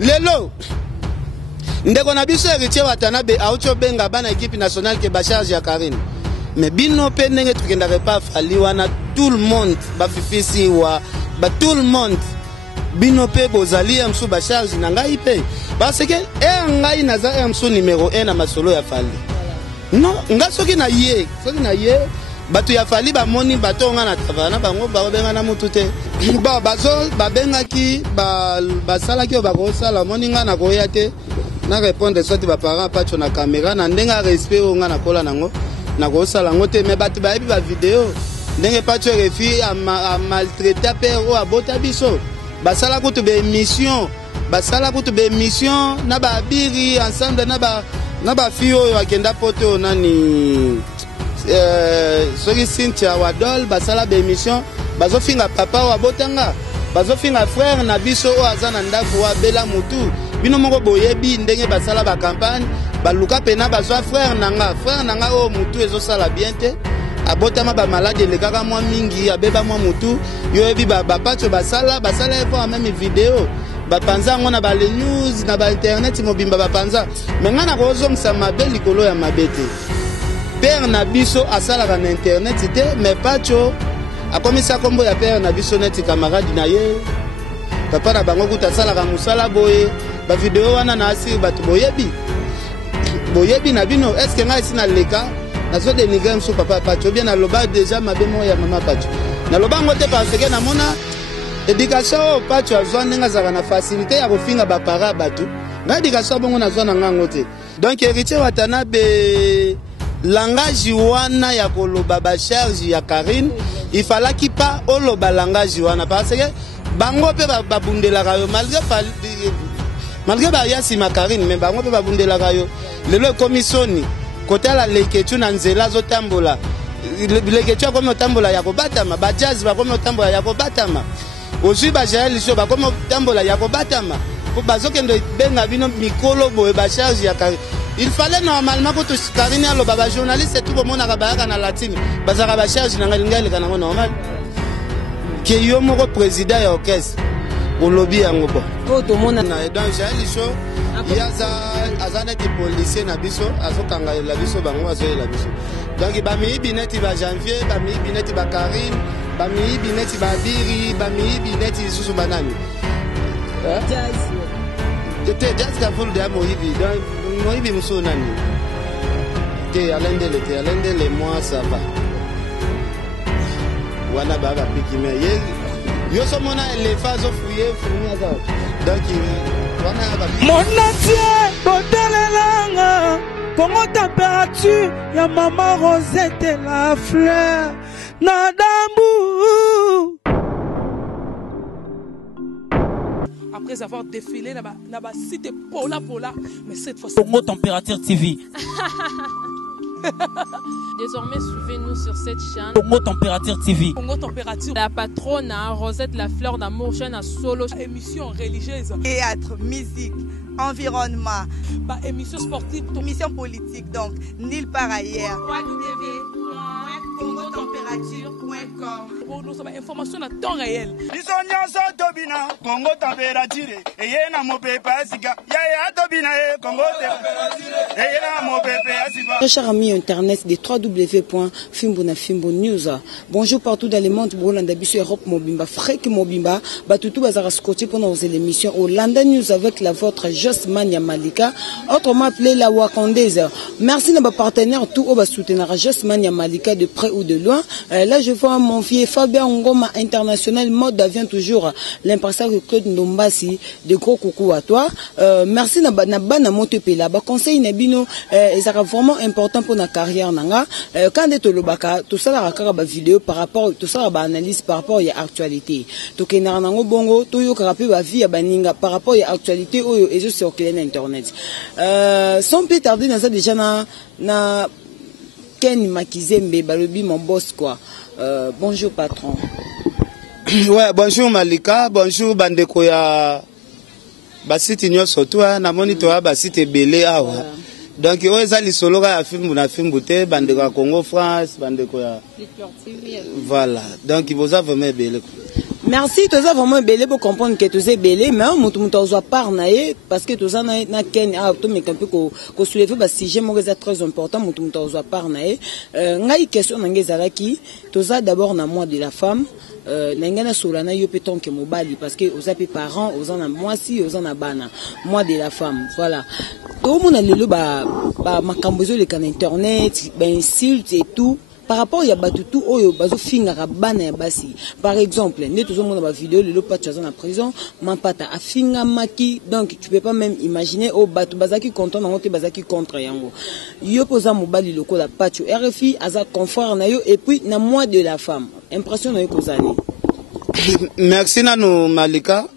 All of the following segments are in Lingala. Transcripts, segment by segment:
lelo ndeko na biso héritier Watanabe aucho benga bana équipe nationale ke ba charge ya Karine mais bino pe ndenge tukendaka pa fali wana tout le monde ba fifisi wa ba tout le monde bino pe bozali amsu ba charge na ngai pe parce que ngai naza amsu numéro 1 na masolo ya fali non nga soki na ye bato ya fali ba moni bato nga na tavana bango ba benga na mutu te ba bazo ba benga ki ba sala ki ba ko sala moni nga na ko ya te na répondre sorti ba parents pacho na caméra na ndenga respect nga na kola nango na ko sala ngote mais bato ba yebi ba vidéo ndenge pacho refi a maltraiter père o abota biso ba sala ko to be émission na ba biri ensemble na ba fio yo akenda poto nani soki Cynthia Wadol basala ba émission bazofinga papa wa botanga bazofinga frère na biso o azana ndako wa bela mutu bino moko boyebi ndenge basala ba campagne baluka pena bazwa frère nanga o mutu ezosala bien te abotama ba malade le kaka mwa mingi abeba mwa mutu yo yebi ba pacho basala efo même vidéo bapanza ngona ba le news na ba internet mobimba bapanza menga na kozongisa mabe likolo ya mabete père na biso asalaka na internet te mais pacho akomisa kombo ya père na biso neti camarade na ye papa na bango kuta asalaka musala boye ba vidéo wana na asiri bato boyebi na bino est-ce que ngai sina leka nazo dénigrer mso papa pacho bien na loba déjà mabe mo ya mama pacho na loba ngote parce que na mona éducation pacho azwa ndenga zaka na facilité ya kofinga ba para bato na éducation bongo nazwa na ngango te donc héritier Watanabe langage wana ya koloba ba charge ya Karine il fallait qu'il pas oloba langage wana parce que bango pe babundelaka yo malgré ba yasi ma Karine mais bango pe babundelaka yo lelo commissioni kotala leketu na nzela zo tambola leketu ko motambola ya kobatama ba jazz ba ko motambola ya kobatama ozwi ba jael so ba ko motambola ya kobatama po bazokendo benga bino mikolo boye ba charge ya Karine. Il fallait normalement que tous Karine alo baba journaliste tout le monde akabaka na latine bazaka ba charge na ngalingale kana normal que yo moko président ya orchestre au lobby yango bo ko to mona na donc jael so yaza azana ti policier na biso azokanga la biso bango azoyela biso donc ba mi bineti ba janvier ba mi bineti ba Karine ba mi bineti ba biri ba mi bineti susu banani jazz ka full de mohibi donc mohibi muso nani te alendele moi ça va wana baba piki me yo so mona les phases fouiller fourni ça donc wana ba mon entier botelelanga Congo température ya maman Rosette la fleur nadambu. Après avoir défilé là-bas, cité Pola, mais cette fois-ci. Congo Température TV. Désormais, suivez-nous sur cette chaîne. Congo Température TV. Congo Température. La patronne, Rosette la fleur d'amour, chaîne à solo. Émission religieuse. Théâtre, musique, environnement. Émission sportive. Émission politique, donc, nulle part ailleurs. www.congotempérature.com. Pour nous avoir information à temps réel. Congo Température. Et na mo pepa sika. Ya tobina Congo Température. Et na mo pepa sika. Très chers amis internet des www.fimbo news. Bonjour partout dans le monde. Bolanda biso Europe mobimba, frek mobimba. Batutu bazara scotché pendant l'émission Hollanda News avec la vôtre Josmania Malika, autrement appelée la Wakandaise. Merci à nos partenaires tout au bas soutenir Josmania Malika de près ou de loin. Là je vois mon vieux Fabien Ngoma international mode d'avion toujours l'impression que Claude Ndombasi de gros coucou à toi. Merci na bana motepela ba conseil na bino ezaka vraiment important pour na carrière nanga. Quand de lobaka tout ça la rakaka ba vidéo par rapport tout ça ba analyse par rapport à actualité. To kenara nango bongo to yo karape ba vie ya baninga par rapport à actualité oyo ezo circuler na internet. Sans plus tarder na ça déjà na Ken Makizembe balobi mon boss quoi. Bonjour patron. Ouais, bonjour Malika, bonjour bandeko ya basiti nyoso toi na monitora basiti belé awa. Donc on est allé solo à film na film bouté bandeko ya Congo France, bandeko ya voilà. Donc il vous a vraiment belé. Merci, tu as vraiment belé pour comprendre que tu es belé, mais on a part parce que tu as na ken a to me camper ko soulever ba sujet mo très important, on a part ngai question ngezala ki tu as d'abord na moi de la femme n'engana solana yo peton que mobali parce que aux api parents aux en a moi si aux en a bana moi de la femme voilà tout le monde lelo ba makambozo le kan internet ben insulte et tout. Par rapport à Batutu, oyo bazo finga rabana ya basi. Par exemple, ne tout le monde ba vidéo le pas tu en la prison, mampata a finga maki. Donc tu peux pas même imaginer au batu bazaki content na bazaki contre yango. Yo posa mobali loko la pachu RFI aza confort na yo et puis na moi de la femme. Impression na yo kozani. Merci nano Malika.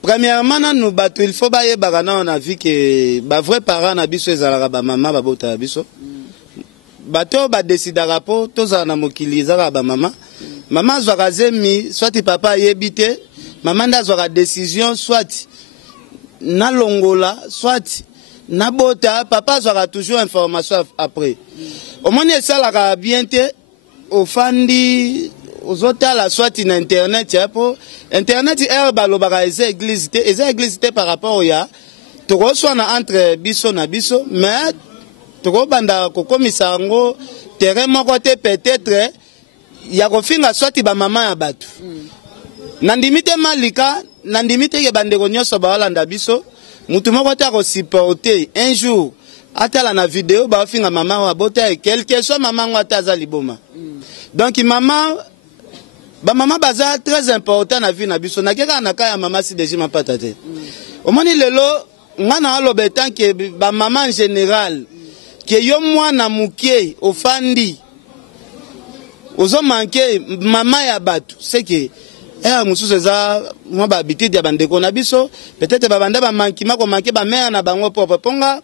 Premièrement nous batu il faut ba yebana on a vu que ba vrai parents na biso ezalaka ba mama ba bota biso. Bato ba décidera po toza na mokili zaka ba mama mama zwaka zemi soit papa yebite mama nda zwaka décision soit na longola soit na bota papa zwaka toujours information après au moins ça la bien te au fandi aux hôtels soit na internet ya po internet herba lo baka église te par rapport au ya to reçoit na entre biso na biso mais toko banda ko komisa ngo terrain moko te peut-être ya ko finga swati ba mama ya batu nandimite Malika nandimite ke bande ko nyoso ba landa biso mutu moko ta ko supporter un jour atala na vidéo ba finga mama wa bota quelque chose mama ngo ataza liboma donc maman ba mama baza très important na vie na biso na keka na kaya mama si déjà mapata te au moni lelo ngana alobetan ke ba mama en général que yo mwana mukie ofandi ozo manke mama ya batu c'est que mususu eza mwa ba habitude ya bandeko na biso peut-être ba banda ba manki mako manke ba mère na bango propre ponga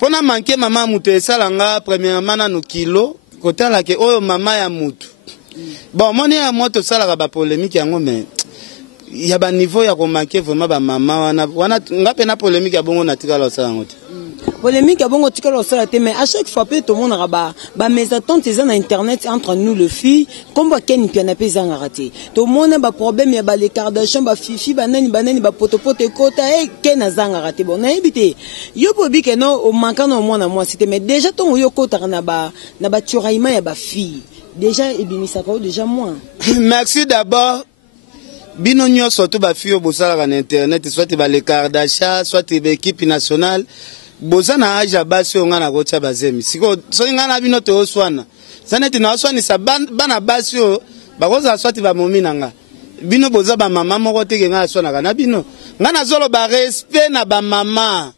pona manke mama mutu esalanga premièrement na no kilo kotala ke oyo mama ya mutu bon moni ya moto sala ba polémique yango mais il y a ba niveau ya ko manke vraiment ba mama wana ngape na polémique ya bongo na tikala sala ngote polémique à bon tikalo sala te mais à chaque fois tout le monde raba ba mes attentes ils en internet entre nous le filles comme ba ken piana pe zanga raté tout le monde ba problème ya ba les Kardashian ba fifi ba nani ba potopoto kota e ken zanga raté bon na ebité yo bobi que non au manquant au moins na moi c'était mais déjà ton yo kota na ba turaima ya ba fille déjà ebimisa ko déjà moi. Merci d'abord bino nyo surtout ba fille bosala na internet soit ba les Kardashian soit ba équipe nationale bozana aja basi ngana kocha bazemi siko so ngana bino to oswana saneti na oswani sa bana basi o bakoza swati ba momina nga bino boza ba mama moko teke nga aswana kana bino ngana zolo ba respect na ba mama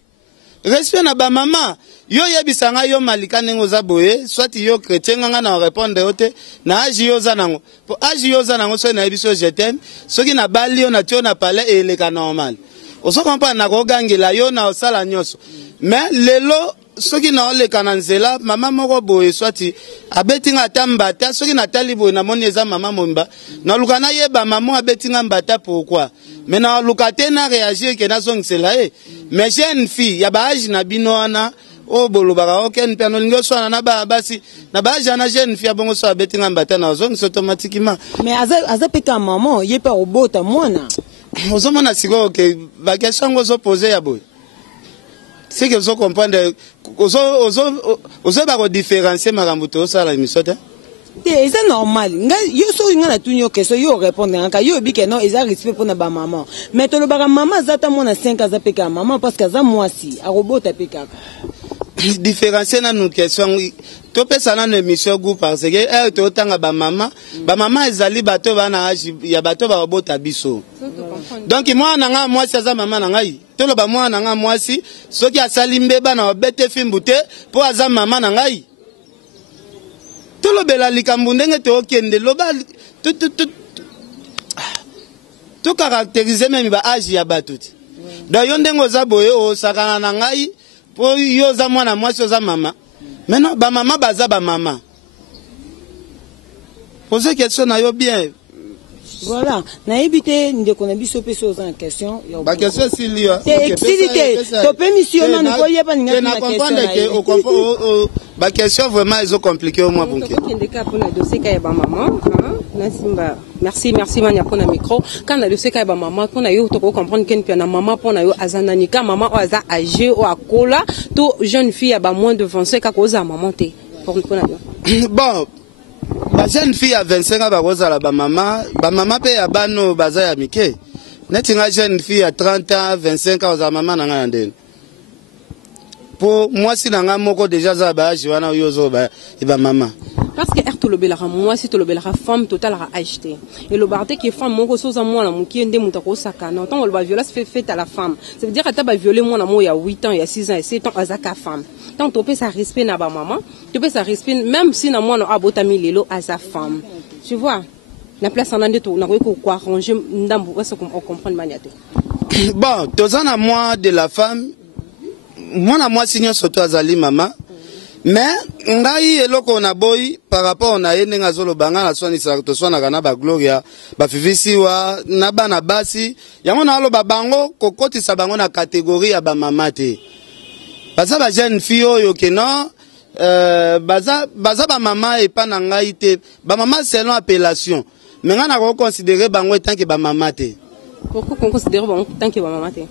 yo yebisanga yo Malika nengo za boye swati yo chrétien nga na répondre ote na aji yo zanango po aji yo zanango so na ebiso je t'aime soki na bali yo na tio na palais et le ka normal oso comprendre na ko gangela yo na osala nyoso mais lelo soki na ole kananzela mama moko boye swati abetinga tambata soki na tali boye na moni eza mama momba na lukana yeba mama abetinga mbata pourquoi mais na lukate na réagir ke na zongsela mais jeune fille ya baaji na binoana o bolobaka oken piano lingo swana na ba basi na baaji na jeune fille bongo so abetinga mbata na zongs automatiquement mais aza peka maman yepa obota mwana ozomona siko ke ba question ngozo poser ya boye c'est que vous comprenez ozo ba ko différencier makambo to sala misota c'est normal nga yo so nga na tunyo question yo répondre nga yo bi que non ils a respect pour na ba maman mais to le ba maman zata mona 5 ans peka maman parce que za mwasi a robota peka différencier na nous question to pesa na émission goût parce que to tanga ba mama ezali bato bana agi ya bato ba robota biso donc moi na nga mwasi za mama na ngai to lo ba moi na nga mwasi soki asali mbeba na obete fimbute po aza mama na ngai to lo bela likambu ndenge to okende lo ba to caractériser même ba agi ya bato donc yo ndengo za boye o sakana na ngai po yo za mwana mwasi za mama maintenant ba mama baza ba mama poser question na yo bien Voilà. Na évité de qu'on a vu ce péché aux questions. Ba question si lui. C'est excité. To permission na ko yeba ninga na question. Ba question vraiment ils ont compliqué au moins pour que. Pour le dossier ka ba maman, merci mania pour le micro. Quand le dossier ka ba maman, pour na yo to comprendre que na maman pour na yo azananika maman o aza âgé o akola, to jeune fille ba moins de 25 ka ko za maman te. Pour na yo. Bon. La jeune fille à 25 ans, ba maman pe ya bano baza ya mike. Neti nga jeune fille à 30 ans, 25 ans, za maman nanga ndene. Pour moi si nanga moko déjà za ba jiwana yozo ba maman. Parce que erto lobelara moi si to lobelara femme totale a acheté. Et le barté qui est femme moko soza moi la muki ende mutako sakana. Tant le violence fait faite à la femme. Ça veut dire que tu as violé moi il y a 8 ans, il y a 6 ans, et 7 ans azaka femme. Tant tu peux ça respect na ba maman, tu peux ça respect même si na moi no abotami lelo à sa femme. Tu vois? La place en ande to na ko quoi ranger ndambu est-ce qu'on comprend maniate. Bon, tozana moi de la femme. Moi signon surtout azali maman. Mais ngai eloko na boy par rapport na yene ngazolo banga na swani sa to swana kana ba gloria ba fivisi wa na bana basi yango na lo babango kokoti sa bango na catégorie ya ba mama te baza ba jeune fille oyo ke non baza ba mama et pas na ngai te ba mama selon appellation mais nga na ko considérer bango tant que ba mama te. Pourquoi qu'on considère bango tant que ba mama te?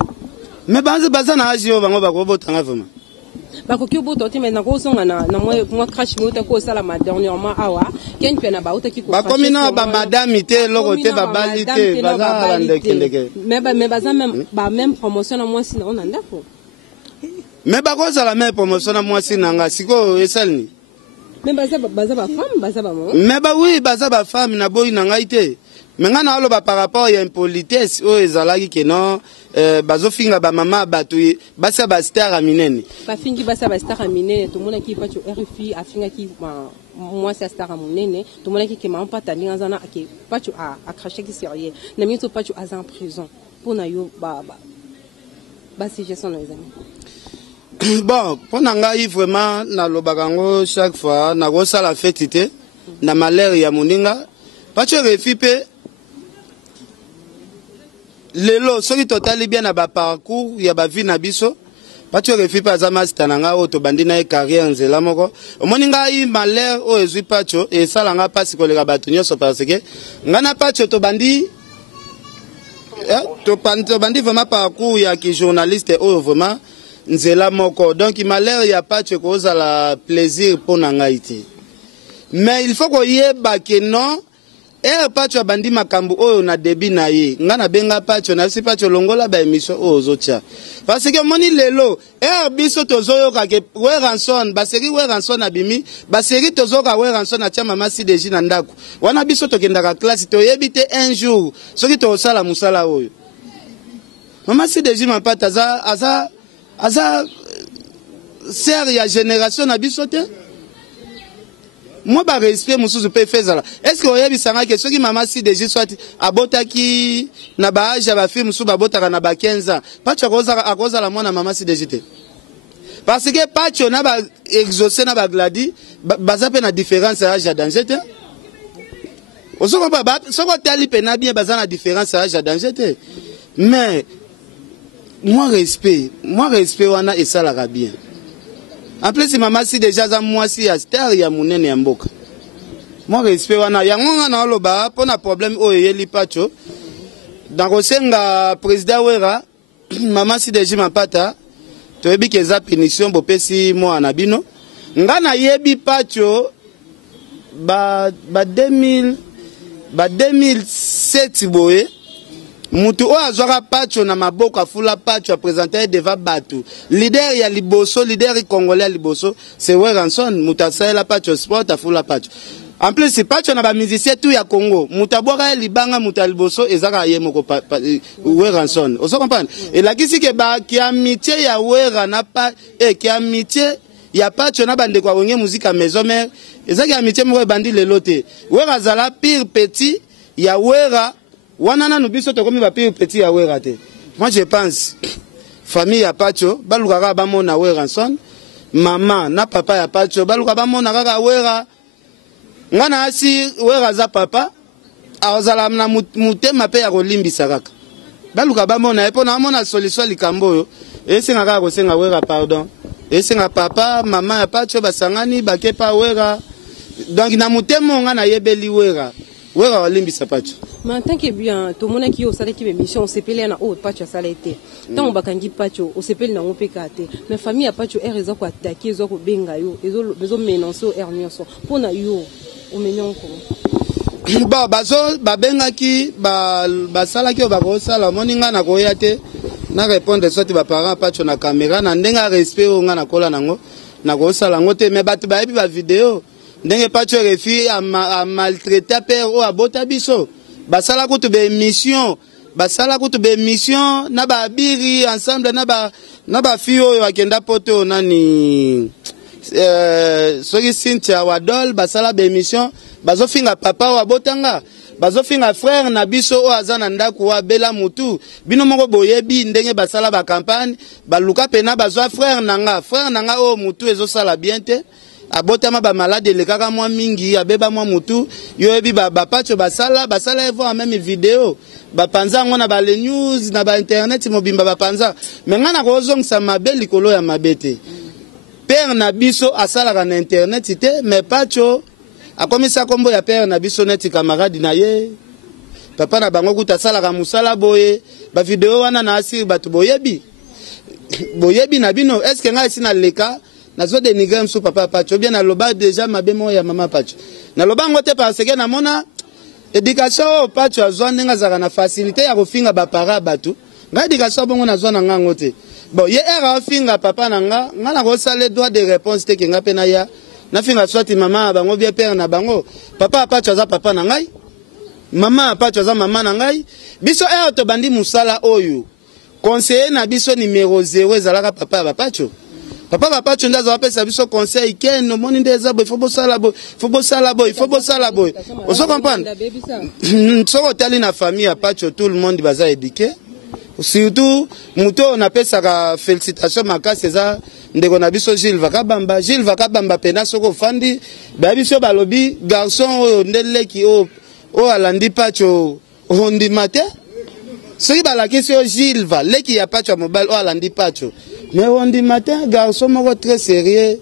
Mais baza na agi yo bango ba ko botanga vraiment. Bakoki boto te maintenant ko songa na moi crash mota ko sala ma dernièrement awa ken pe na ba uta ki ko ba komina ba madame te loko te ba balite baza ndeke mais baza même promotion na moi si on anda ko mais ba ko sala même promotion na moi si nanga siko esalni mais baza ba femme baza ba mo mais ba oui baza ba femme na boy nanga ite mais nga na lo ba par rapport ya impolitesse o ezalaki ke non bazofinga ba mama batu basa ba star aminene ba fingi basa ba star aminene to mona ki pa cho RFI afinga ki moi c'est star aminene to mona ki ke ma pa tani ngazana ke pa cho a cracher ki sérieux na mi to pa cho en prison pour na yo ba si je son les amis. Bon pour nanga vraiment na lo bakango chaque fois na go sala fetité na malheur ya moninga pa cho RFI pe lelo soki totali bien na ba parcours ya ba vie na biso patu refi pa za master nanga o to bandina e carrière nzela moko omoni ngai malheur o ezui pacho e sala nga pasi koleka bato nyonso parce que ngana pacho to bandi vraiment parcours ya ki journaliste o vraiment nzela moko donc malheur ya pacho ko za la plaisir pour nanga ite mais il faut ko yeba que non pacho bandi makambu oyo na debi na ye ngana benga pacho na si pacho longola ba émission ozo tia parce que moni lelo biso tozoyo ka ke Weranson ba série Weranson abimi ba série tozoka Weranson na tia mama si deji na ndako wana biso tokenda ka classe to yebite un jour soki to sala musala oyo mama si deji mapata aza sert ya génération na biso te. Moi, par respect, je peux faire ça. Est-ce que vous avez vu que ceux qui maman si déjà soit abota qui n'a pas âge à film sous babota n'a pas 15 ans. Pas tu à cause de la moi maman si déjà. Parce que pas tu n'a pas exaucé n'a pas gladi, baza pe na différence à âge à danger. Au second pas, second tali pe na bien baza na différence à âge à danger. Mais moi respect wana et ça la bien. En plus si maman si déjà za moi si a star ya munene ya mboka. Moi respect wana yango nga na loba pona problème oyo yeli pacho. Dans kosenga président Wera maman si déjà mapata to yebi ke za punition bopesi mo anabino. Nga na yebi pacho ba 2007 boye. Mutu o azwaka pacho na maboko afula pacho a présenter devant batu leader ya liboso leader congolais ya liboso c'est Weranson mutu asala pacho sport afula pacho en plus c'est pacho na ba musicien tout ya Congo mutu abwaka libanga mutu liboso ezaka ye moko Weranson on se comprend et la kisi ke ba ki amitié ya Wera na pa ki amitié ya pacho na bande kwa wonge musique maison mère ezaka amitié moko bandi lelote Wera zala pire petit ya Wera wanana nubiso tokomi ba pire petit ya Wera te. Moi je pense famille ya pacho balukaka ba mona Weranson maman na papa ya pacho baluka ba mona kaka Wera ngana asi Wera za papa azala na mutema pe ya kolimbisa kaka baluka bamona ye mpo na amona solution likambo oyo esenga kaka kosenga wera pardon esenga papa mama ya pacho basangani bakepa wera donc na mutema nga na yebeli wera olimbisa pacho. Mais en tant que bien, tout le monde qui a salé qui mission, on s'appelle na haut pacho salé été. Tant on bakangi pacho, on s'appelle na opekate. Mais famille a pacho est raison pour attaquer, zo ko benga yo, bezo menonso ernioso. Pour na yo, o menyon ko. Ba bazo babenga ki ba sala ki ba ko sala moninga na ko yate na répondre sorti ba parents pacho na caméra na ndenga respect o nga na kola nango na ko sala ngote mais batu ba ebi ba vidéo ndenge pacho refi a maltraiter père ou abota biso basala kutu be émission na ba biri ensemble na ba fio oyo akenda poto nani soki Cynthia Wadol basala be émission bazofinga papa o abotanga bazofinga frère na biso o azana ndako wa bela mutu bino moko boyebi ndenge basala ba campagne baluka pena bazwa frère nanga o mutu ezosala bien te abotama ba malade le kaka mwa mingi abeba mwa mutu yoyebi ba pacho basala evo même vidéo bapanza ngo na ba le news na ba internet mobimba bapanza menga na kozongisa mabe likolo ya mabete père na biso asala na internet te mais pacho akomisa kombo ya père na biso neti camarade na ye papa na bango kuta sala ka musala boye ba vidéo wana na asiri batu boyebi na bino est-ce que ngai sina leka nazo dénigrer msu papa pacho bien na loba déjà mabemo ya mama pacho na loba ngote parce que na mona éducation pacho azwa ndenga zaka na facilité ya kofinga ba para batu ngai éducation bongo nazwa na ngango te bon ye era finga papa na nga na ko sale droit de réponse te kenga pena ya na finga swati mama bango bien père na bango papa pacho za papa na ngai mama pacho za mama na ngai biso to bandi musala oyo conseiller na biso numéro 0 ezalaka papa ba pacho papa pacho ndaza wapesa biso conseil keno moni ndeza boy faut bosala boy oso comprendre soko tali na famille ya pacho tout le monde baza éduqué surtout muto na pesa ka félicitations makasi za ndeko na biso Gilles Vakabamba pena soko fandi ba biso balobi garçon oyo ndeleki o alandi pacho ondi mate soki balakisi yo Gilles va leki ya pacho mobile o alandi pacho mais ondi matin garçon moko très sérieux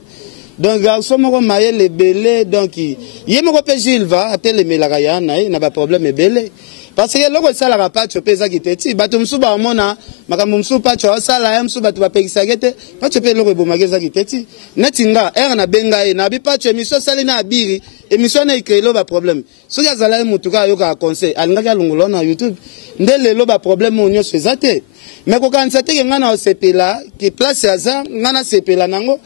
donc garçon moko maye le belé donc ye moko pe Gilles va atelemelaka ya na ba problème ebele parce que loko sala pacho pesa kiteti bato msuba omona makambo msu pacho sala ya msu bato bapekisa kete pacho pe loko bomageza kiteti netinga na benga na bi pacho émission sali na abiri émission na ikelo ba problème soki azala mutuka yoka conseil alingaka lungulo na YouTube ndele lo ba problème onyo sezate mais kokanisa te nga na osepela ki place aza nga na sepela nango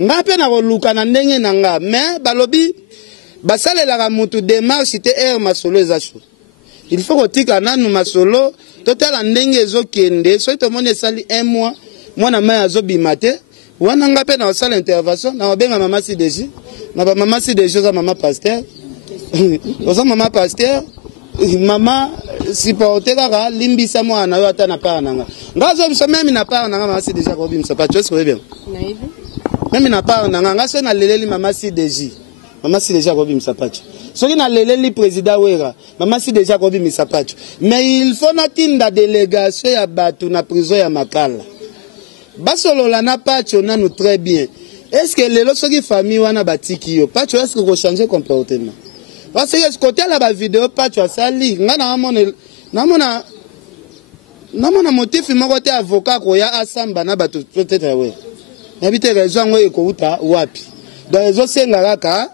nga pe na koluka na ndenge na nga mais balobi basalelaka mutu démarche te masolo ezasho il faut kotika nanu masolo totala ndenge ezokende soki tomoni esali 1 mois mwana mai azobima te wana nga pe na osala intervention na obenga mama CDJ na ba mama CDJ za mama pasteur oza mama pasteur mama supporter kaka limbisa mwana yo ata na para nanga ngazo biso meme na para nanga mama CDJ ko bimisa pa tu es bien meme na para nanga ngaso na leleli mama CDJ ko bimisa pa soki na leleli président wera mama CDJ ko bimisa pa mais il faut na tinda délégation ya batu na prison ya Makala basolola na pacho nanu très bien est-ce que lelo soki famille wana batiki yo pacho est-ce que ko changer comportement parce que ce côté là ba vidéo pacho asali nga na mona motif moko te avocat ko ya asamba na bato peut-être we na bite raison ngo ekouta wapi donc ezo senga kaka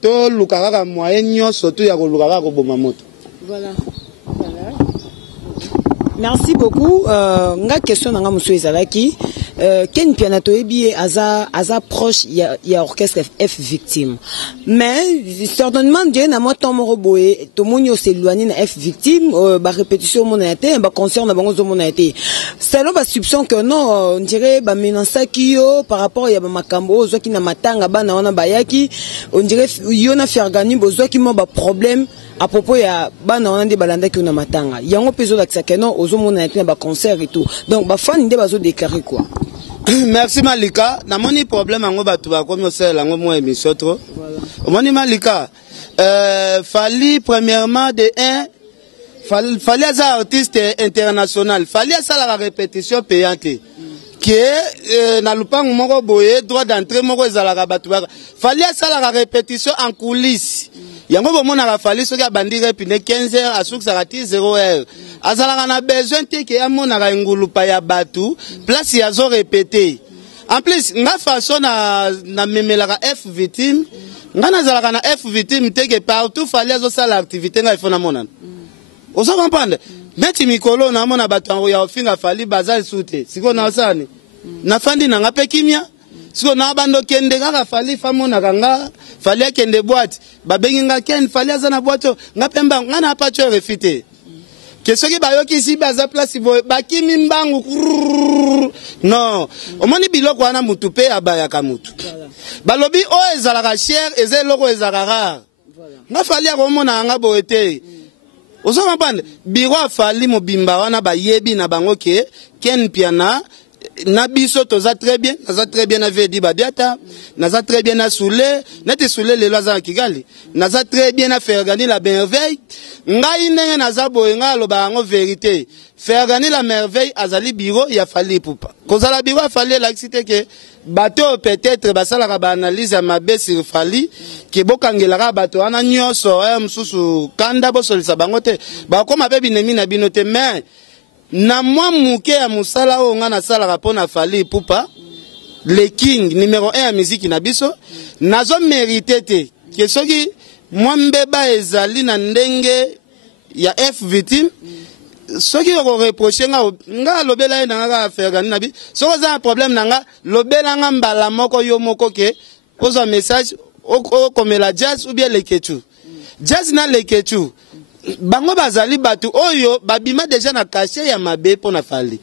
to lukaka moyen nyonso to ya ko lukaka ko boma moto voilà. Merci beaucoup. Nga question nanga muso ezalaki Ken Piana toyebi aza proche ya orchestre F victime. Mais certainement Dieu na moi ton moko boye to monyo s'éloigner na F victime ba répétition mon été ba concert na bango zo mon été. C'est là ba soupçon que non on dirait ba menança kiyo par rapport ya ba makambo zo ki na matanga bana wana bayaki on dirait yo na fergani bozo ki mo ba problème à propos ya bana wana de balanda ki na matanga. Yango pezo lakisa que non ozo mon été ba concert et tout. Donc ba fan nde bazo déclarer quoi. Merci Malika. Na moni problème ango batu ba komi osela ngo mo émission trop. Voilà. Moni Malika. Fali premièrement de 1 Fali as artiste international. Fali a la répétition payante. Qui est na lupango moko boye droit d'entrée moko ezalaka batu. Fali a la répétition en coulisses. Yango bomona ka Fali soki abandire pine 15h asuki sarati 0h. Azalaka na besoin te ke amona ka ngulupa ya batu place ya zo répéter. En plus, nga façon na memelaka F victime, nga nazalaka na F victime te ke partout Fali azo sala activité nga ifona mona. Oso comprendre? Neti mikolo na mona batu ya ofinga Fali bazali sute. Siko na osani. Na fandi na nga pe kimia. Siko na bando kende kaka Fali famona kanga Fali akende boîte. Babengi nga ken Fali azana boîte nga pemba nga na pa cho refité. Kesoki bayoki si baza place boy bakimi mbangu. Non. Omoni biloko wana mutu pe abayaka mutu. Balobi o ezalaka cher eze loko ezalaka rare. Nga Fali akomona nga boete. Ozo comprendre biro Fali mobimba wana bayebi na bango ke ken piana na biso toza très bien na vedi badiata naza très bien na Soule neti Soule lelo aza Kigali naza très bien na Fergani la merveille ngai ndenge naza boye nga loba ngo vérité Fergani la merveille azali biro ya Fali pupa kozala biro Fali la cité ke bato peut-être basala ba analyse ya mabe sur Fali ke bokangela bato wana nyoso msusu kanda bosolisa bango te ba koma be binemi na binote mais na mwa muke ya musala o nga na sala rapona Fali pupa le king numéro 1 ya musique na biso nazo mérité te ke soki mwa mbeba ezali na ndenge ya F victime soki ko reprocher nga lobela na nga Fergani na bi soko za problème na nga lobela nga mbala moko yo moko ke ozo message o komela jazz ou bien leketu jazz na leketu bango bazali batu oyo babima déjà na caché ya mabe pona Fali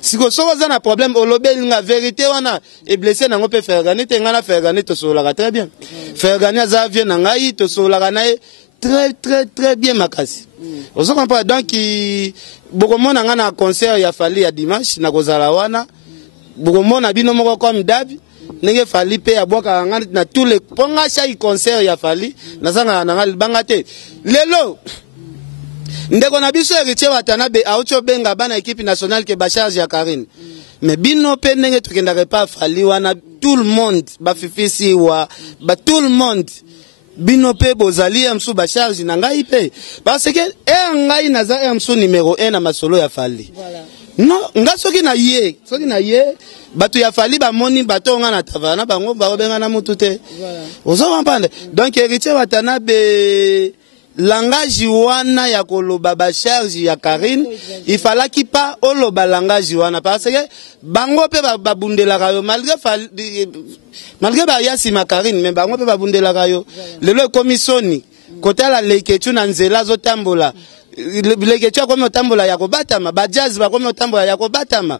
siko soko za na problème olobeli nga vérité wana e blessé nango pe Fergani te nga na Fergani to solaka très bien Fergani aza vie na ngai to solaka na très bien makasi ozo comprendre donc bokomona nga na concert ya Fali ya dimanche na kozala wana bokomona bino moko comme Dabi nenge Fali pe aboka nga na tous les ponga chaque concert ya Fali nazanga na ngal banga te lelo ndeko na biso héritier Watanabe auto benga bana équipe nationale ke ba charge ya Karine mais bino pe nenge tukendaka pa Fali wana tout le monde ba fifisi wa ba tout le monde bino pe bozali amsu ba charge na ngai pe parce que ngai naza amsu numéro 1 na masolo ya Fali voilà non nga soki na ye batu ya Fali ba moni bato nga na tavana bango ba benga na mutu te voilà ozo comprendre donc héritier Watanabe langage wana ya koloba ba charge ya Karine il fallait qu'il pas oloba langage wana parce que bango pe babundela kayo malgré ba yasi ma Karine mais bango pe babundela kayo lelo komisoni kota la leketu na nzela zo tambola leketu ko motambola ya kobatama ba jazz ba ko motambola ya kobatama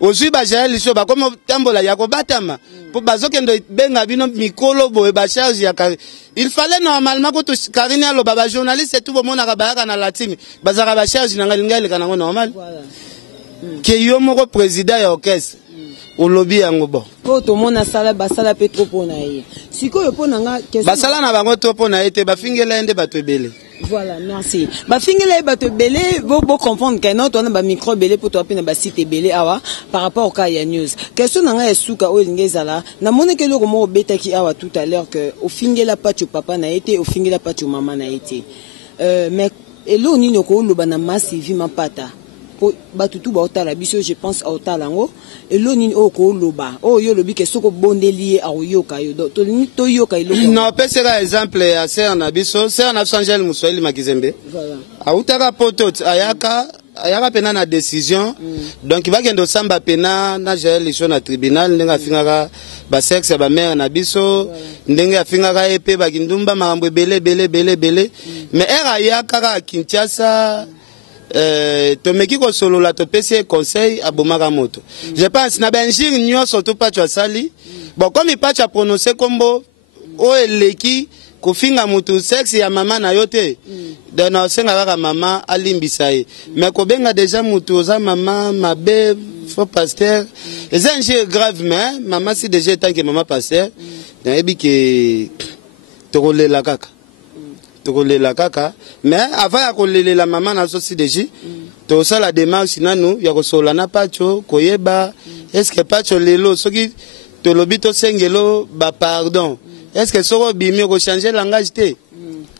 ozui ba jaeli so ba ko motambola ya kobatama po bazokendo benga bino mikolo boye ba charge ya Karine il fallait normalement que Karine alo baba journaliste tout le monde a ba na latine bazaka ba charge na ngali kana ngo normal voilà ke yo moko président ya orchestre au lobby yango bon po to mona sala basala pe trop pona ye sikoyo pona nga basala na bango trop pona ete bafingela ende bato ebele. Voilà, merci. Ba fingela bato belé, vous comprendre que non, on a ba micro belé pour toi pe na ba site belé awa par rapport au cas ya news. Question nanga esuka o ngezala, na mone ke loko mo beta ki awa tout à l'heure que au fingela pas tu papa na été, au fingela pas tu maman na été. Mais elo ni noko lo bana massive ma pata. Batutu ba otala biso je pense a otalango elo ni oko loba o yo lobi ke soko bondeli a yoka yo to yoka ilo non pesera exemple ya ser na biso ser na Angel Muswahili Makizembe voilà a utaka potot ayaka pena na décision donc va kendo samba pena na gel iso na tribunal ndenga fingaka ba sexe ba mère na biso ndenga fingaka epe ba kindumba makambo belé mais era ayaka Kinshasa tomeki ko solo la to pese conseil abomaka moto je pense na benjir nyoso to pa twa sali bon comme il pas twa prononcer kombo o eleki kofinga moto sexe ya mama na yote dana senga kaka mama alimbisa ye mais ko benga déjà moto za mama mabe faux pasteur les enjeux grave mais mama si déjà tant que mama pasteur na ebi ke tokolela kaka tokolela kaka mais avant ya kolelela mama na sosi deji tosala démarche nanu ya kosola na pacho koyeba est-ce que pacho lelo soki tolobi tosengelo ba pardon est-ce que soko bimi ko changer langage te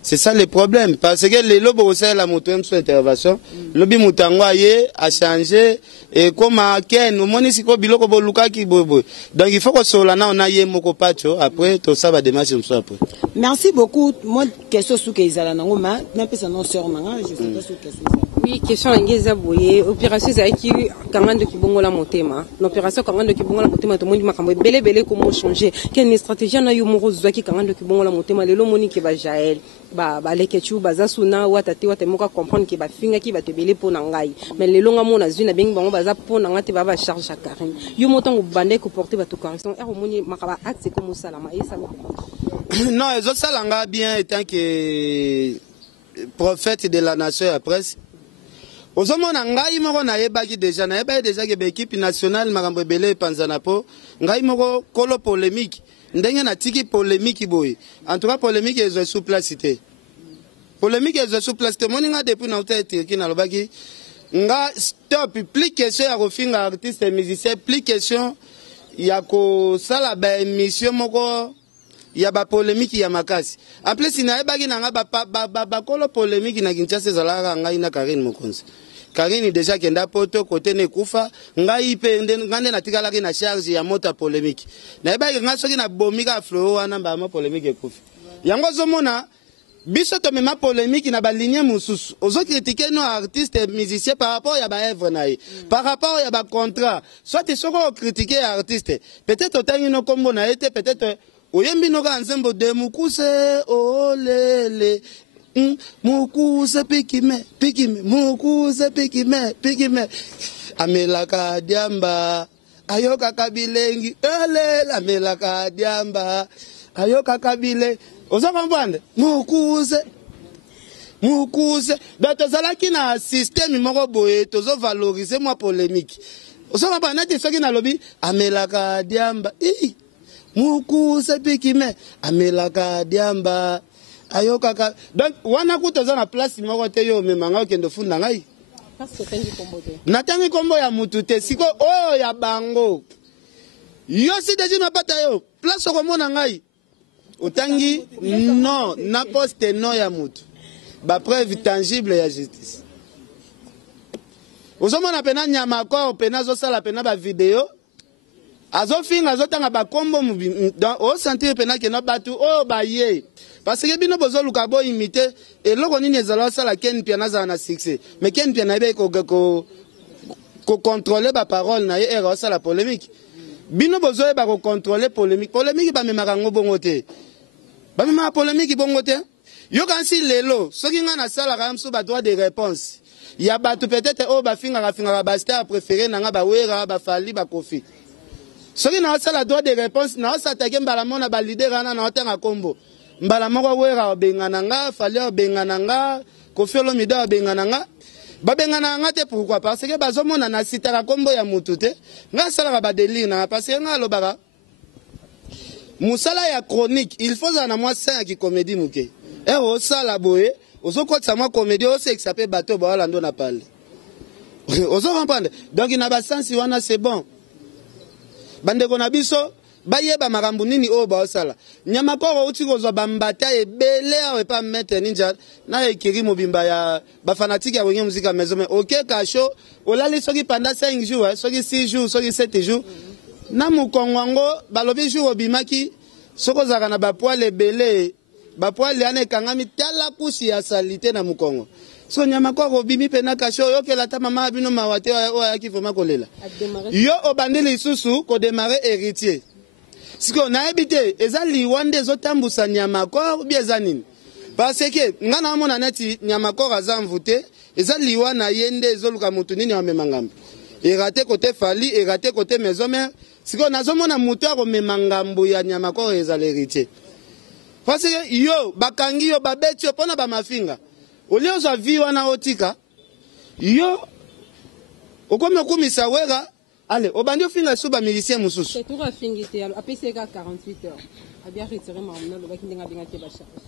c'est ça le problème parce que lelo bokosala la moto sur intervention lobi mutango aye a changer et comme ken omoni siko biloko bolukaki bobo donc il faut kosola na ona ye moko pacho après to ça va démarche mso après. Merci beaucoup. Moi question sous Keizala nango ma na pesa non sœur manga je sais pas sous question. Oui, question ngeza boye opération za ki kangando kibongola motema. L'opération kangando kibongola motema to moni makambo belé ko mo changer. Quelle stratégie na yo mo zwa ki kangando kibongola motema lelo moni ke ba Jaël ba lekechu baza suna watati watemoka comprendre ke ba finga ki ba te belé pona ngai. Mais lelo nga mona zuna bengi bango baza pona ngati ba ba charge à Karim. Yo motango bande ko porter ba to correction. Er moni makaba acte comme ça la ma ça. Non, les autres salanga bien étant que prophète de la nation à presse. Ozomona ngai moko na yebaki déjà que l'équipe nationale makambo belé panzanapo ngai moko kolo polémique ndenge na tiki polémique boy. En tout cas polémique est sous placité. Polémique est sous placité moninga depuis na hôtel qui na lobaki nga stop plus question ya kofinga artiste et musicien plus question ya ko sala ba émission moko ya ba polémique ya makasi en plus ina ebaki na nga ba kolo polémique na Kinshasa zalaka ngai na Karine Mokonzi Karine déjà kenda poto côté ne kufa ngai pe ngande na tikala ki na charge ya mota polémique na ebaki nga soki na bomika flow wana ba ma polémique ekufi yango zomona biso to mema polémique na ba ligne mususu ozo critiquer nos artistes et musiciens par rapport ya ba œuvre naï par rapport ya ba contrat soit soko critiquer artiste peut-être otangi no kombo na été peut-être oyembi noka nzembo de mukuse olele mukuse pikime mukuse pikime amelaka diamba ayoka kabilengi olele amelaka diamba ayoka kabile ozokomprendre mukuse bato zalaki na système moko boye tozo valoriser moi polémique ozokomprendre neti soki na lobi amelaka diamba mukuse pikime amelaka diamba ayokaka donc wana kutoza na place moko te yo memanga okende funda ngai natangi kombo ya mutu te siko oyo ya bango yo si deji napata yo place okomona ngai otangi non na poste non ya mutu ba preuve tangible ya justice ozomona pena nyama ko pena zosala pena ba video azofinga azotanga bakombo dans au sentir pena ke no batu o baye parce que bino bozo luka bo imiter eloko nini ezala sala ken piana za na succès mais ken piana be ko contrôler ba parole na ye era sala polémique bino bozo ba ko contrôler polémique ba memaka ngobongo te ba memaka polémique bongo te yo kansi lelo soki nga na sala ka mso ba droit de réponse ya batu peut-être o ba finga ba star préféré na nga ba wera ba fali ba kofi soki na osala droit de réponse na osatake mbala mona ba leader ana na otenga kombo mbala moko wera obengana nga fali obengana nga Koffi Olomide obengana nga babengana nga te pourquoi parce que bazomona na sitaka kombo ya mutu te nga sala ba délire na parce que nga lobaka musala ya chronique il faut na moi ça qui comédie muke o sala boye ozokotsa moi comédie o se s'appelle bateau ba lando na parle ozo comprendre donc ina ba sens wana c'est bon bandeko na biso bayeba makambo nini o ba osala nyama koro uti kozwa bambata ebele awe pa mettre ninja na ekiri mobimba ya ba fanatique ya wenye muzika maison mais OK kasho olali soki pendant 5 jours soki 6 jours soki 7 jours na mukongwango balobi jour obimaki soko zaka na ba poil ebele ba poil ane kangami tala kusi ya salite na mukongo so nyama koro bimi pena kasho yokela ta mama bino mawate o yaki foma kolela yo obandeli susu ko démarrer héritier siko na ebité ezali wande zotambusa nyama koro bieza nini parce que ngana mona neti nyama koro azamvute ezali wana yende ezoluka mutu nini wamemangambo erate côté fali erate côté maison mère siko nazomona mutu akomemangambo ya nyama koro ezali héritier parce que yo bakangi yo babeti yo pona ba mafinga olio za vi wana otika yo okome kumisa wera allez obandi ofinga suba musicien mususu c'est tout rafingi te apeseka 48 heures abia retiré mamna lo bakindenga binga te ba charge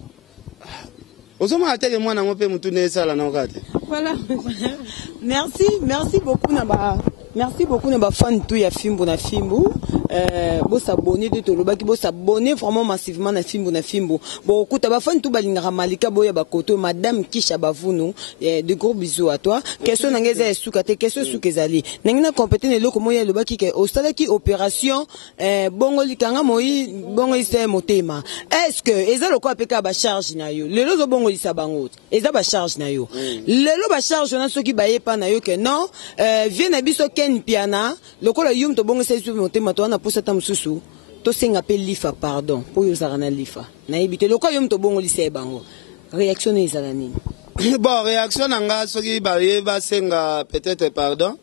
ozomona teke mwana ngo mpe mutu nesala na okate. Voilà. Merci beaucoup Naba. Merci beaucoup na ba fan tout ya Fimbo na Fimbo. Bo s'abonner de tolobaki bo s'abonner vraiment massivement na Fimbo. Bon écoute ba fan tout balinga malika boya ba koto madame Kisha Bavuno. De gros bisous à toi. Question nangeza esukate question sukezali. Nangina compétene loko moya lobaki ke osalaki opération bongo likanga moyi bongo ise motema. Est-ce que ezalo ko apeka ba charge na yo? Lelo zo bongo lisa bango. Eza ba charge na yo. Lelo ba charge na soki baye pa na yo ke non vient na biso piana lokola yum to bongo sai subi motema to na posa tamsusu to senga pe lifa pardon po yo zara lifa na ebite lokola yum to bongo lise bango réaction ezala nini? Bon réaction nanga soki baye ba senga peut-être pardon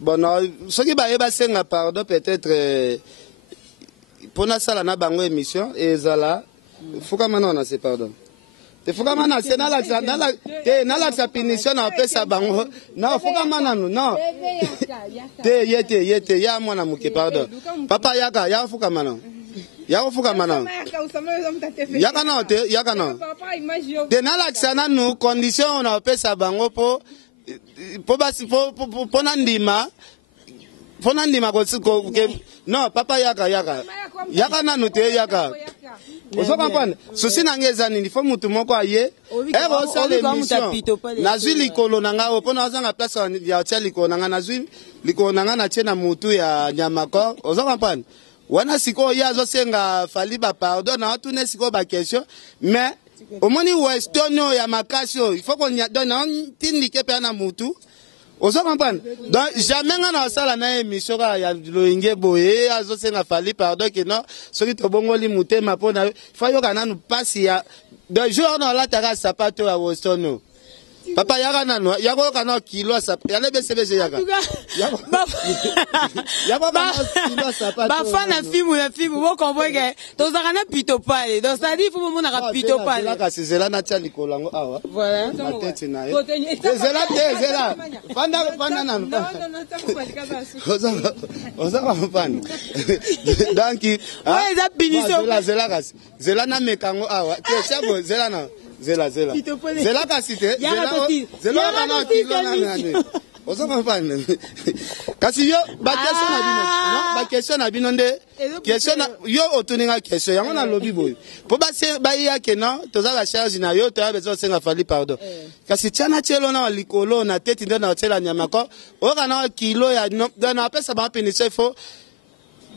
bon non soki baye ba senga pardon peut-être pona sala na bango émission ezala fuka manona c'est pardon te fuka mana c'est na la sa punition na pesa bango na fuka mana non te yete ya mwana muke pardon papa yaka ya fuka mana ya fuka mana yaka no te yaka no te na la sana nu condition na pesa bango po basi po na ndima ko non papa yaka nanu te yaka. Ozo comprendre sosi nangeza nini fo mutu moko aye ero sala émission nazwi likolo nanga opona ozanga place ya tia likolo nanga nazwi likolo nanga na tia na mutu ya Nyamakor. Ozo comprendre wana siko ya zo senga fali ba pardon na tune siko ba question mais omoni westonio ya makasio il faut qu'on donne tindike pe na mutu. Ozo comprendre donc jamais ngana sala na émission ya loinge boye azo senga fali pardon que non soki to bongoli mutema pona fayo kana nu pasi ya de jour na la taka sapato ya Wostono papa yaka nanu yako kana kilo sapato ya lebe sebeze yaka yako kana kilo sapato ba fan na film bo konvoke to zaka na pito pale donc ça dit faut mona ka pito pale la kasi zela na tia likolango awa voilà na tete na ye zela fanda na oza fan donc ouais za punition zela kasi zela na mekango awa te sabo zela na zela kasi te zela kana kilo na ngani ozo comprendre kasi yo ba question na bino nde question na yo otuninga question yango na lobby boy po ba ya ke non toza la charge na yo to ya bezo senga fali pardon kasi tiana chelo na likolo na tete ndo na tela Nyamakor o kana kilo ya na pesa ba punition fo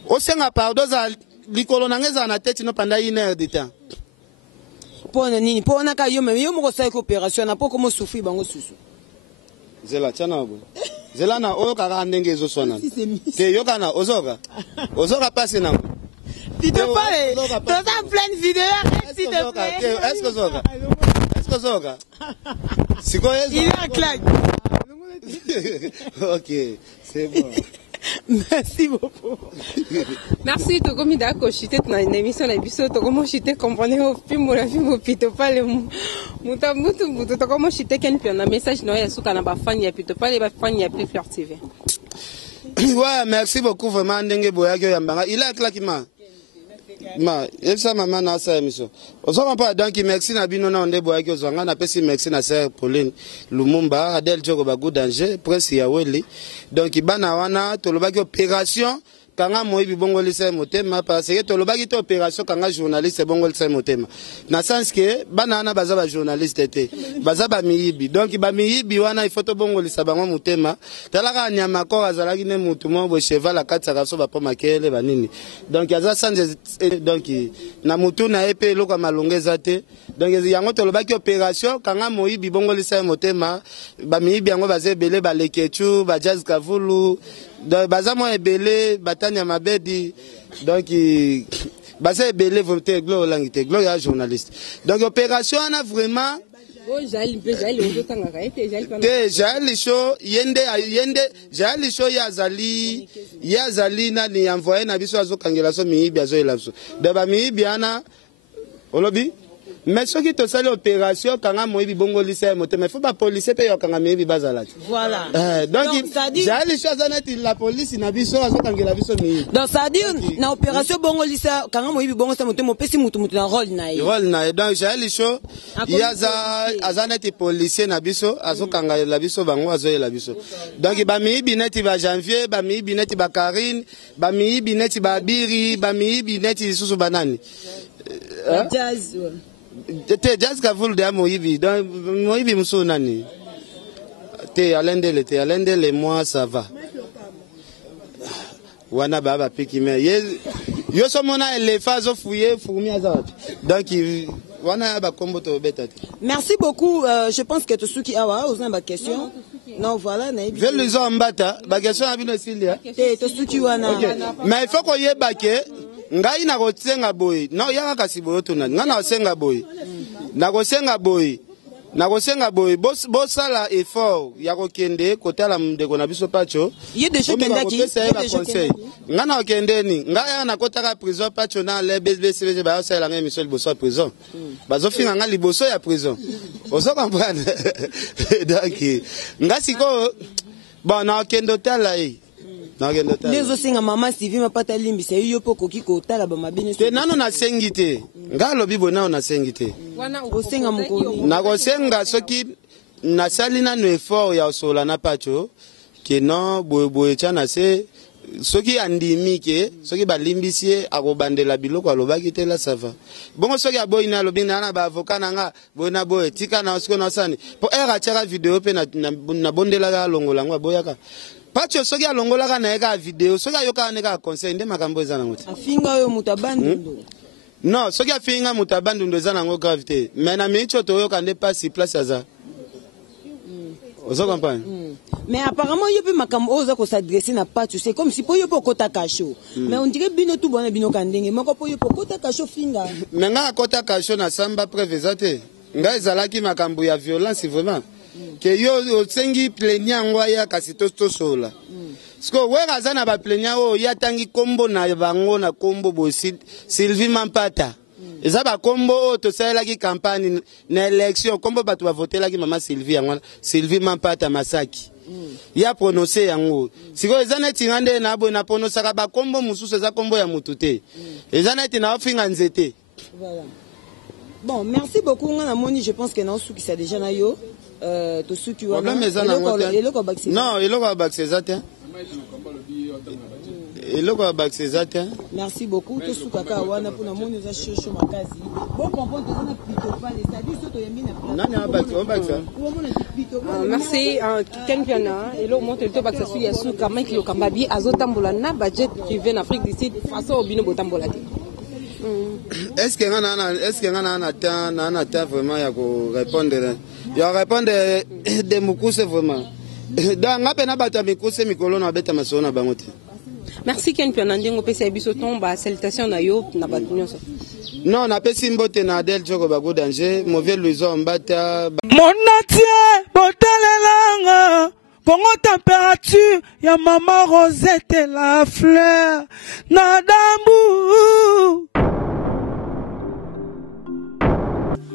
o senga pardon za likolo na ngeza na tete no pendant 1 heure de temps. Pona nini pona ka yo moko sa opération na po komo souffrir bango susu zela chana bo zela na o ka ndenge ezo sona te yo kana ozoka passe na vidéo pale toza plein vidéo s'il te plaît est-ce que ozoka siko yezo il est claque OK c'est bon. Merci beaucoup. Merci Togomi dako chite na émission na biso Togomo chite comprendre au film la film au pito pale mutu Togomo chite ken puis na message no ya suka na ba fan ya pito pale ba fan ya plus Fleur TV. Ouais, merci beaucoup vraiment ndenge boya yo yambanga. Il est claquement. Esa mama na sa émission. Ozo pas donc merci na bino na onde boya yo zanga na pesi merci na sœur Pauline Lumumba Adel Jogo Bagou danger Prince Yaweli. Donc bana wana tolobaki opération kanga moyibi bongo lisa motema parce que tolobaki to opération kanga journaliste bongo lisa motema na sens que bana na baza ba journaliste te baza ba miyibi donc ba miyibi wana il faut to bongo lisa bango motema talaka Nyamakor azalaki ne mutu mo bo cheval akatsa kaso ba poma kele banini donc aza sans donc na mutu na epe loka malongeza te donc yango tolobaki opération kanga moyibi bongo lisa motema ba miyibi yango baza ebele ba lekechu ba jazz kavulu donc bazamo ebele batanya mabedi donc baza ebele voter gloire langite gloire journaliste donc opération on a vraiment Jaël show yende show yazali na ni envoyer na biso azokangela so miyibi azo elaso de ba miyibi ana olobi mais soki tosali opération kanga moyibi bongo lycée moto mais faut pas policier pe yo kanga moyibi bazalaki voilà donc j'ai les choses honnêtes la police na biso azokangela biso mi donc ça dit na opération bongo lycée kanga moyibi bongo sa moto mopesi mutu na rôle na ye donc j'ai les choses yaza azaneti policier na biso azokanga la biso bango azoyela biso donc ba miyibi neti ba janvier ba miyibi neti ba Karine ba miyibi neti ba Biri ba miyibi neti susu banani jazz te jazz kavulu de moyibi donc moyibi muso nani te alendele moi ça va wana baba piki me yo so mona elefa zo fouiller fourmi azat donc wana ba kombo to beta. Merci beaucoup. Je pense que tout ce qui a osé ma question. Non, voilà. Je les en mbata. Ma question a bien aussi là. Tout ce qui wana. Mais il faut qu'on y ait baqué. Ngai na rotenga boy. Non, y'a ka sibo to na. Ngana osenga boy. Na rosenga boy. Na rosenga boy. Bosala effort. Ya kokende kotala mdeko na biso pacho. Yé déjà kenda ki. Conseil. Ngana okende ni. Ngaya na kotaka prison pacho na le BBCB ba osala ngai Michel Bosso prison. Bazo finga nga liboso ya prison. Ozo comprendre. Donc ngasiko bon na okendo tala yi. Les osinga mama Sylvie mapata limbi se yo poko kiko tala ba mabine. Te nano na sengite. Ngalo bibo nao na sengite. Wana osinga mukoli. Na kosenga soki na salina no effort ya osola na pacho ke non boye chana se soki andimi ke soki balimbisie akobandela biloko alobaki te la sava bongo soki aboyi na lobi na ba avocat nanga bona boye tika na siko na sani po era chaka video pe na bondela ga longola ngwa boyaka pacho soki alongola ka na eka video soki ayoka na ka conseil nde makambo ezana ngoti afinga yo mutabandu non soki afinga mutabandu ndo ezana ngo gravité mais na micho to yoka nde pas si place aza ozo comprendre. Mais apparemment il peut makambo oza ko s'adresser na pas tu sais comme si po yo po kota kasho mais on dirait bino tout bona bino kandenge moko po yo po kota kasho finga mais nga kota kasho na samba prévezate nga ezalaki makambo ya violence vraiment que yo osengi plaignant ngwa ya kasito sola sko wera zana ba plaignant o ya tangi kombo na bango na kombo bosi Sylvie Mampata eza ba kombo to sala ki campagne na élection kombo batu ba voter la ki mama Sylvie ngwa Sylvie Mampata Masaki ya prononcer yango siko eza neti ngande na bo na prononcer ka ba kombo mususu eza kombo ya mutute eza neti na ofinga nzete. Voilà. Bon, merci beaucoup ngana moni je pense que na suki sa déjà na yo to suki wana non eloko bakse zate eloko bakse zate. Merci beaucoup to sukaka wana pona moni za shosho makazi bon comprendre que na plutôt pas les stades soto yambi na nani bakse merci Ken Piana et le monte to bakse su yasu kama ki yokambabi azotambola na budget privé en Afrique du Sud façon obino botambola te. Est-ce que on a temps vraiment ya ko répondre ya répondre de mukuse vraiment dans ngapena na bata mikuse mikolo na beta masona bangote. Merci Ken Piana ndingo pesa biso tomba salutation na yo na batu nyonso. Non na pesi mbote na Adel Joko bago danger mauvais luison mbata monatie botalelanga bongo température ya mama Rosette la fleur na dambu.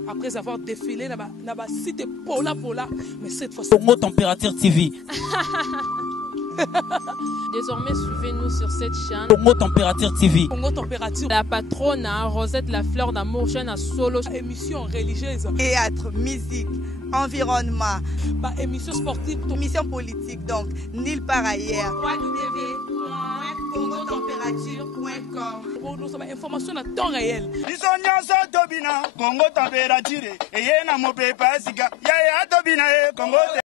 Après avoir défilé là-bas site Pola, mais cette fois-ci. Congo Température TV. Désormais, suivez-nous sur cette chaîne. Congo Température TV. Congo Température. La patronne Rosette la fleur d'amour, chaîne à solo. Émission religieuse. Théâtre, musique, environnement. Émission sportive. Émission politique, donc nulle part ailleurs. www.congotempérature.com. Pour nous avons information à temps réel. Isonyaso tobina Congo Température. Eye na mopepa sika. Ya tobina Congo.